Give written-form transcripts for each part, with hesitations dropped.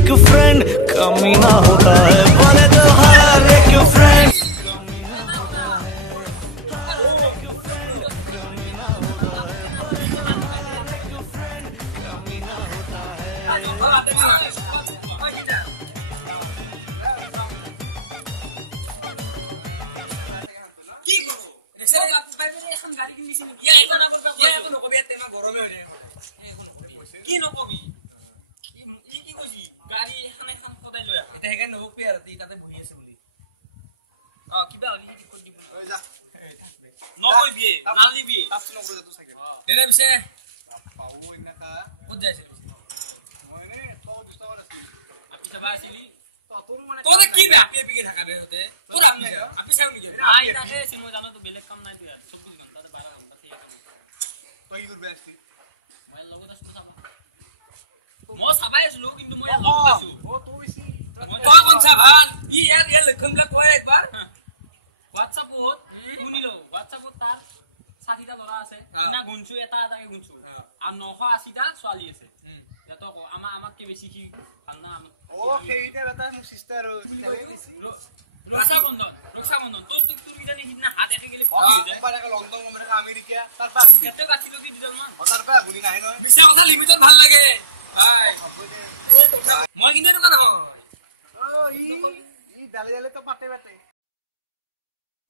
एक फ्रेंड कमी ना होता है बोले तो हर एक फ्रेंड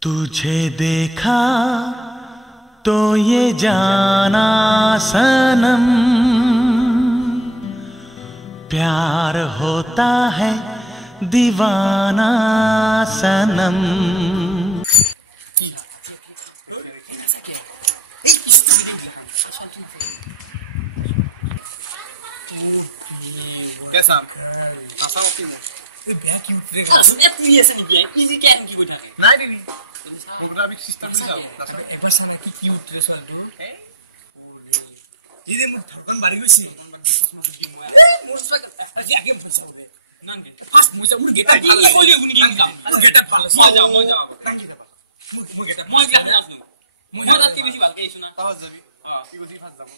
तुझे देखा तो ये जाना सनम प्यार होता है दीवाना सनम कैसा आसा होती है ए बे क्यों फ्रेंड असले तू ये सही है इजी क्या की कोठा नहीं दीदी ओकरा भी सिस्टर से जाओ एबा साने की क्यूट ड्रेस वाला दू दीदी मुझ धड़कन बारी गई सी मोर सक अजी आगे फंसा हो गए नांगे फास्ट मुझे मुझे गेट की बोलिए उन्हीं की गेट फाल मजा नांगी दबा मुझे गेट मैं क्या ना सुन मुझे रात की बेसी बात गई सुना ताव जबी हां की गोदी फास्ट जाबो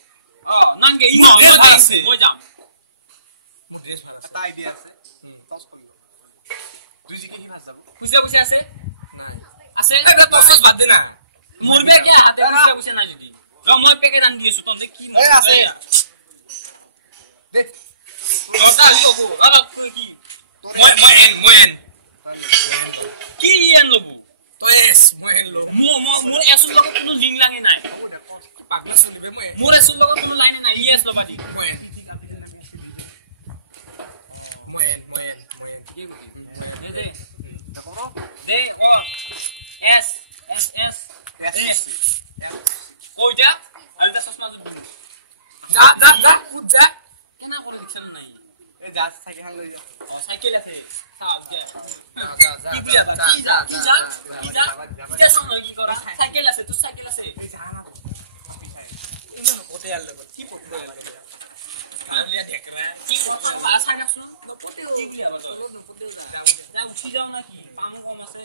नांगे इ वो जाम ड्रेस ভালো আছে আইডিয়া আছে টস করি তুই কি কি ভাজ যাব খুশি খুশি আছে না আছে এটা টস বাদ দে না মরবে কি হাতে খুশি খুশি না যদি রমল পেকে রান দিছো তলে কি এ আছে দে ওটা লিও বাবা তুই কি মোয়েন কি ইয়ান লবু তো এস মোয়েন লো মোর এসুর লগ কোনো লিংক লাগে নাই পাগলা চলিবে মোর এসুর লগ কোনো লাইন নাই ইএস লবা দি মোয়েন D O S S S S ওইটা আলটা চশমা জুড়ি যা খুদ যা কেনা করে দেখছেন নাই এই যা সাইকেল হাল লই ও সাইকেল আছে সাব কে কি দিয়া যা সামনে কি করা সাইকেল আছে তো সাইকেল আছে এই যা না এগুলো পথে আল দেব কি পথে আল আর লিয়া দেখবা কি কথা ভাষা না শুনো পথে ও কি আবার পথে যা উঠি যাও না কি পাম কম আছে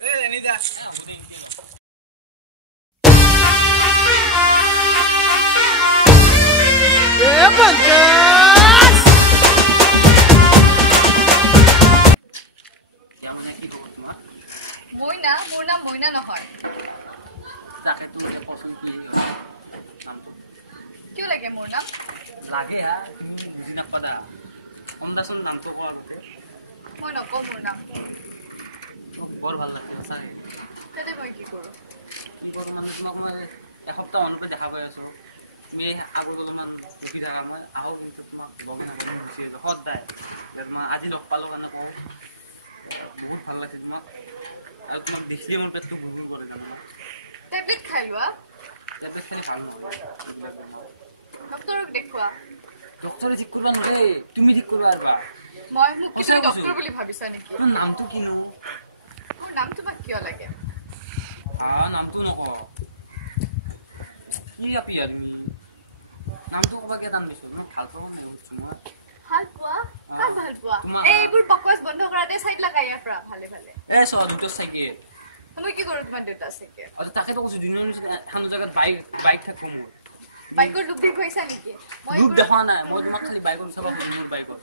এ নি যা এ পঞ্চাশ কেমন কি খবর তোমার মইনা মোর নাম মইনা নহয় যাকে তুমি পছন্দ কি কিউ লাগে মোর নাম লাগে হ্যাঁ তুমি বুঝি না পাদা কমদাসন নাম তো কোয়া হতে মই নকো মোর নাম বৰ ভাল লাগে সঁচাই তেতে মই কি কৰো কি কৰো মানে তোমাক মই এসপ্তাহ অনুপে দেখা পাই আছো তুমি আগৰ অলপমান ৰখি থাকা মই আহো কিন্তু তোমাক লগে নাগে গুচি আহিলো সদায় মই আজি লগ পালো কাৰণে কওঁ বহুত ভাল লাগিছে তোমাক আৰু তোমাক দেখিলে মোৰ পেটটো গুৰগুৰ কৰে জানো টেবলেট খাই লোৱা টেবলেট খালি ভাল নহয় ডক্টৰক দেখুৱা ডক্টৰে ঠিক কৰিব নোৱাৰে তুমি ঠিক কৰিব পাৰিবা মই মোক কি ডক্টৰ বুলি ভাবিছা নেকি তোৰ নামটো কি নো মোৰ নামটো বা কিয় লাগে নামটো নক কি আপি আমি নামটো কবা কে দান দিছো মই ভাল পাওঁ নাই ভাল পোৱা কাল ভাল পোৱা এইবোৰ পকৱাস বন্ধ কৰাতে সাইড লাগাইয়া fra ভালে ভালে এ সব দুটো সাইকেল মই কি কৰো তোমাৰ দেউতা সাইকেল আচ্ছা তাকে তো কিছু দিনৰ নিচিনা হানো জায়গা বাইক থাকো মোৰ বাইকৰ লুক দি কৈছা নেকি মই লুক দেখা নাই মই তোমাক খালি বাইকৰ চাবা মোৰ বাইকৰ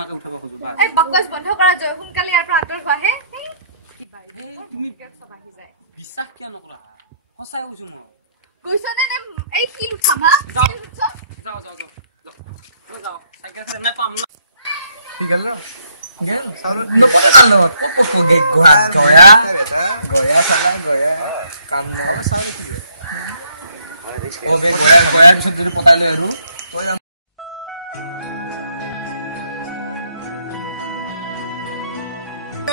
তোমাকে উঠাব খুজো বা এই বকৱাস বন্ধ কৰা জয় সোনকালে ইয়াৰ পৰা আঁতৰ হোৱা হে তুমি সব আহি যায় বিশ্বাস কিয় নকৰা সঁচাই কৈছো মই কৈছনে নে এই কি উঠামা যাও সাইকেল চলাই পাম না কি গেল না গেল সাউন্ড নপতা কাম না কত গে গয়া কাম না সাউন্ড ও বে গয়া পিছত যদি পতাইলে আৰু তই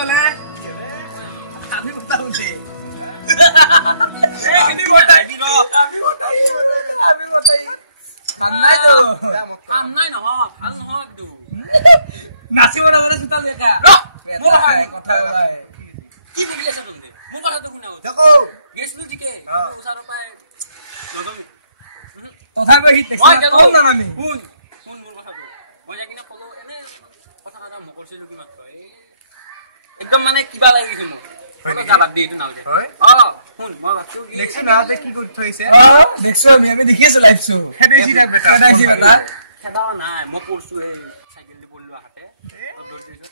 ওলা আমি পতাউছে আমি বটাই কাম নাই না ভাল নহয় কিন্তু নাচিবলে ওরে সুতা লেখা মোৰ কথা ওলাই কি বুজি আছে তুমি মোৰ কথাটো শুনাও দেখো গেছ মিল ঠিকে উসাৰো পাই লদম তথাপি কি মই জানো না আমি শুন মোৰ কথাটো মই যাই কিনে কলো এনে কথা এটা মোক কৈছিল কি মাত্ৰ একদম মানে কিবা লাগি গৈছে মোক কথা বাদ দি এইটো নাও দে শুন মই ভাবছো কি দেখছ না তে কি কৰি থৈছে দেখছো আমি দেখি আছো লাইভ শো হেডি থাক বেটা খেদা নাই মই পড়ছো এই সাইকেল দি পড়লো হাতে দৌড় দিছো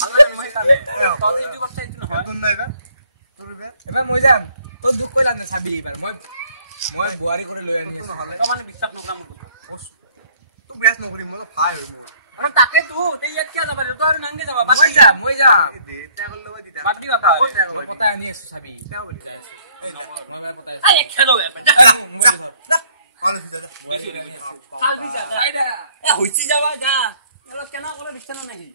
ভাল লাগে মই কালে তই এইটো কথা এইটো নহয় কোন নাইবা তোৰ বে এবাৰ মই যাম তোৰ দুখ কইলা না চাবি এবাৰ মই বুৱাৰী কৰি লৈ আনি আছো নহলে মানে বিশ্বাস নকৰা মোক তো বেছ নকৰি মই ভাই আৰু তাকে তো তে ইয়াত কিয় যাবা তো আৰু নাংগে যাবা বাদ মই যাম দে ত্যাগল লবা দিতা বাদ দিবা কা কথা আনি আছো চাবি আরে খেলো বেটা হইছি যাবা যা কেনা করে দিচ্ছে না নাকি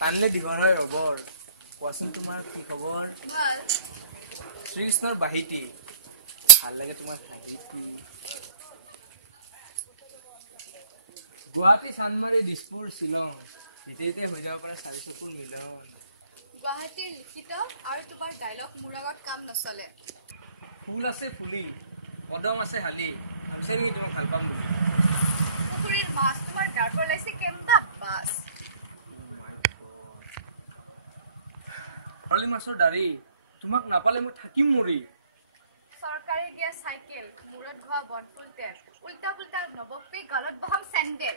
টানলে দীঘল হয় ৰবৰ কোৱাচোন তোমাৰ কি খবৰ শ্ৰীকৃষ্ণৰ বাহিতি ভাল লাগে তোমাৰ গুৱাহাটী চানমাৰী দিছপুৰ শ্বিলং ভিতৰতে হৈ যাব পৰা 4 চকুৰ মিলন গুৱাহাটীৰ লিখিত আৰু তোমাৰ ডায়লগ মোৰ আগত কাম নচলে ফুল আছে ফুলি পদম আছে হালি আছে নেকি তোমাক ভাল পাম পুখুৰীৰ মাছ তোমাৰ গাৰ পৰা লাইছে কেম্বা বাছ অলি মাছৰ দাড়ি তোমাক নাপালে মই থাকিম মৰি চৰকাৰে দিয়া সাইকেল মূৰত ঘোৱা বনফুল তেল উল্টা পুল্টা নবপে গলত বহাম চেণ্ডেল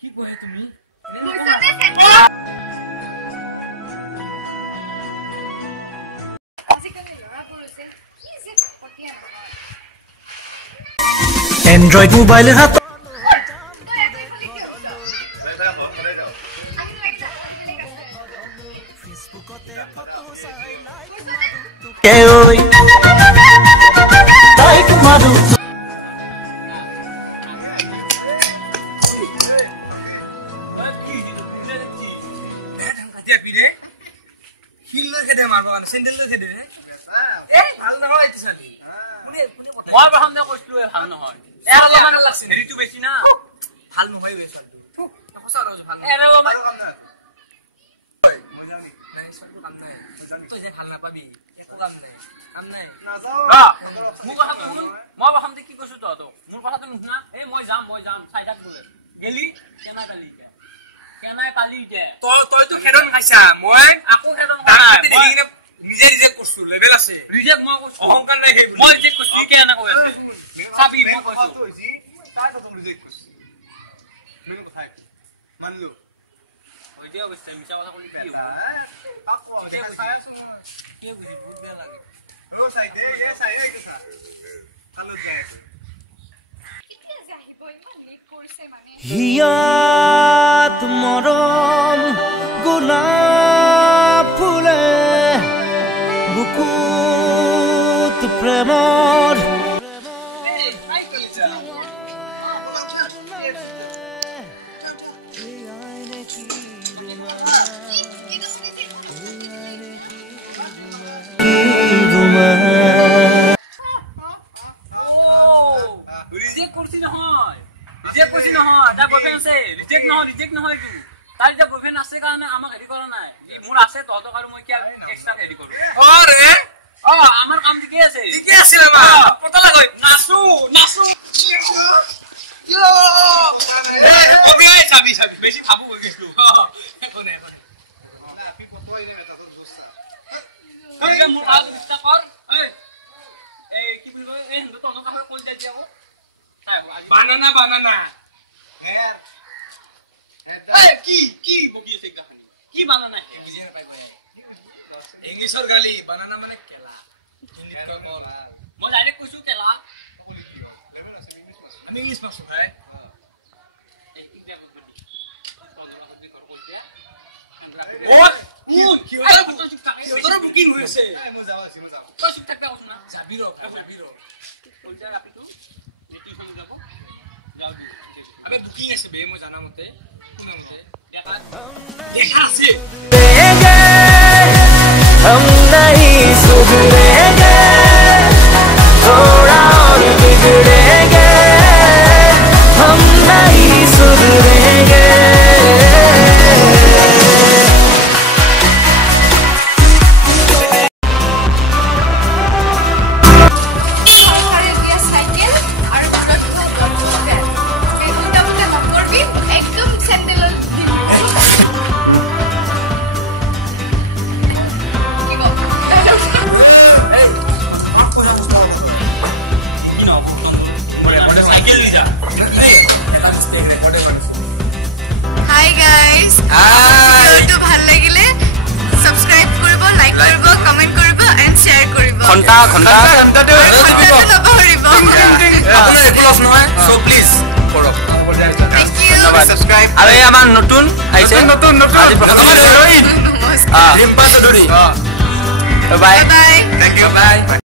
কি কয় তুমি বুজিছনে চেণ্ডেল আজিকালি ল'ৰাবোৰ যে কি যে পটিয়া নহয় এন্ড্ৰইড মোবাইল হাত ঐ তাইক মাৰো দিয়া পিৰে হিল লৈ খেদে মাৰব আৰু চেণ্ডেল লৈ খেদে এই ভাল নহয় এইটো চালি মই প্ৰথম না কৈছিলো ভাল নহয় অলপমান লাগছে হেৰিটো বেছি না ভাল নহয় বে চালটো সঁচা ৰজ ভাল নহয় এৰা অলপমান মই যাম নাই সব কাম নাই তই যে ভাল নাপাবি একো কাম নাই মোৰ কথাটো শুন মই প্ৰথমতে কি কৈছো তহঁতক মোৰ কথাটো নুশুনা এই মই যাম চাই থাক বোলে গেলি কেনাই পালি তইতো খেদন খাইছা মই আকৌ খেদন কৰা নিজে ৰিজেক্ট কৰছো লেভেল আছে ৰিজেক্ট মই কৈছো অহংকাৰ নাই সেই মই ৰিজেক্ট কৈছো কি কেনা কৈ আছে চাবি মই কৈছো তাই তো তুমি ৰিজেক্ট কৰছো মেন কথা মানলো হইতে অৱস্থা মিছা কথা কলি কি আকো দেখা চাই আছো কি বুজি বহুত বেয়া লাগে ও চাইদে এ চাই এইটো চা কালত যায় কেতিয়া যে আহিব ইমান লেট কৰিছে মানে হিয়াত মৰম গোলাপ ফুলে বুকুত প্ৰেমৰ ৰিজেক্ট নহয় তাৰ যে বয়ফ্ৰেণ্ড আছে কাৰণে আমাক হেৰি কৰা নাই মোৰ আছে তহঁতক আৰু মই কি এক্সট্ৰা হেৰি কৰো মোৰ ভাল চেষ্টা কৰ এই কি বুলি কয় এই হিন্দু তনৰ কাম কৰি দিয়া দিয়াও তাই বানানা বানানা হেৰ এই কি বকি আছে গাখনি কি বানানা বুজি নাপাই গৈ ইংলিছৰ গালি বানানা মানে কেলা হিন্দীত কয় কল মই ডাইৰেক্ট কৈছো কেলা আমি ইংলিছ পাছো ভাই তোৰ বুকিং হৈ আছে মই যাও আছি মই যাও তই চুপ থাকবা কৈছ না যাবি ৰ পইচা ৰাখিটো নীতিখন যাব যাও দি আবে বুকিং আছে বে মই জানা মতে দেখা আছে हम नहीं सुधरेंगे थोड़ा और बिगड़ेंगे हम नहीं सुधरेंगे চৰকাৰে দিয়া চাইকেল আৰু মূৰত ঘোৱা বনফুল তেল এই উল্টা-পুল্টা নকৰবি একদম চেণ্ডেলৰ কি কওঁ সাইকেল লৈ যা হাই গাইস ভিডিওটো ভাল লাগিলে সাবস্ক্ৰাইব কৰিব লাইক কৰিব কমেন্ট কৰিব এণ্ড শ্বেয়াৰ কৰিব घंटा ঘণ্টাটো নপাহৰিব আপোনাৰ একো লছ নহয় সো প্লিজ কৰক থ্যাংক ইউ সাবস্ক্ৰাইব আৰু এই আমাৰ নতুন আহিছে নতুন আজি প্ৰথম নমস্কাৰ Rimpa Chowdhury bye bye thank you by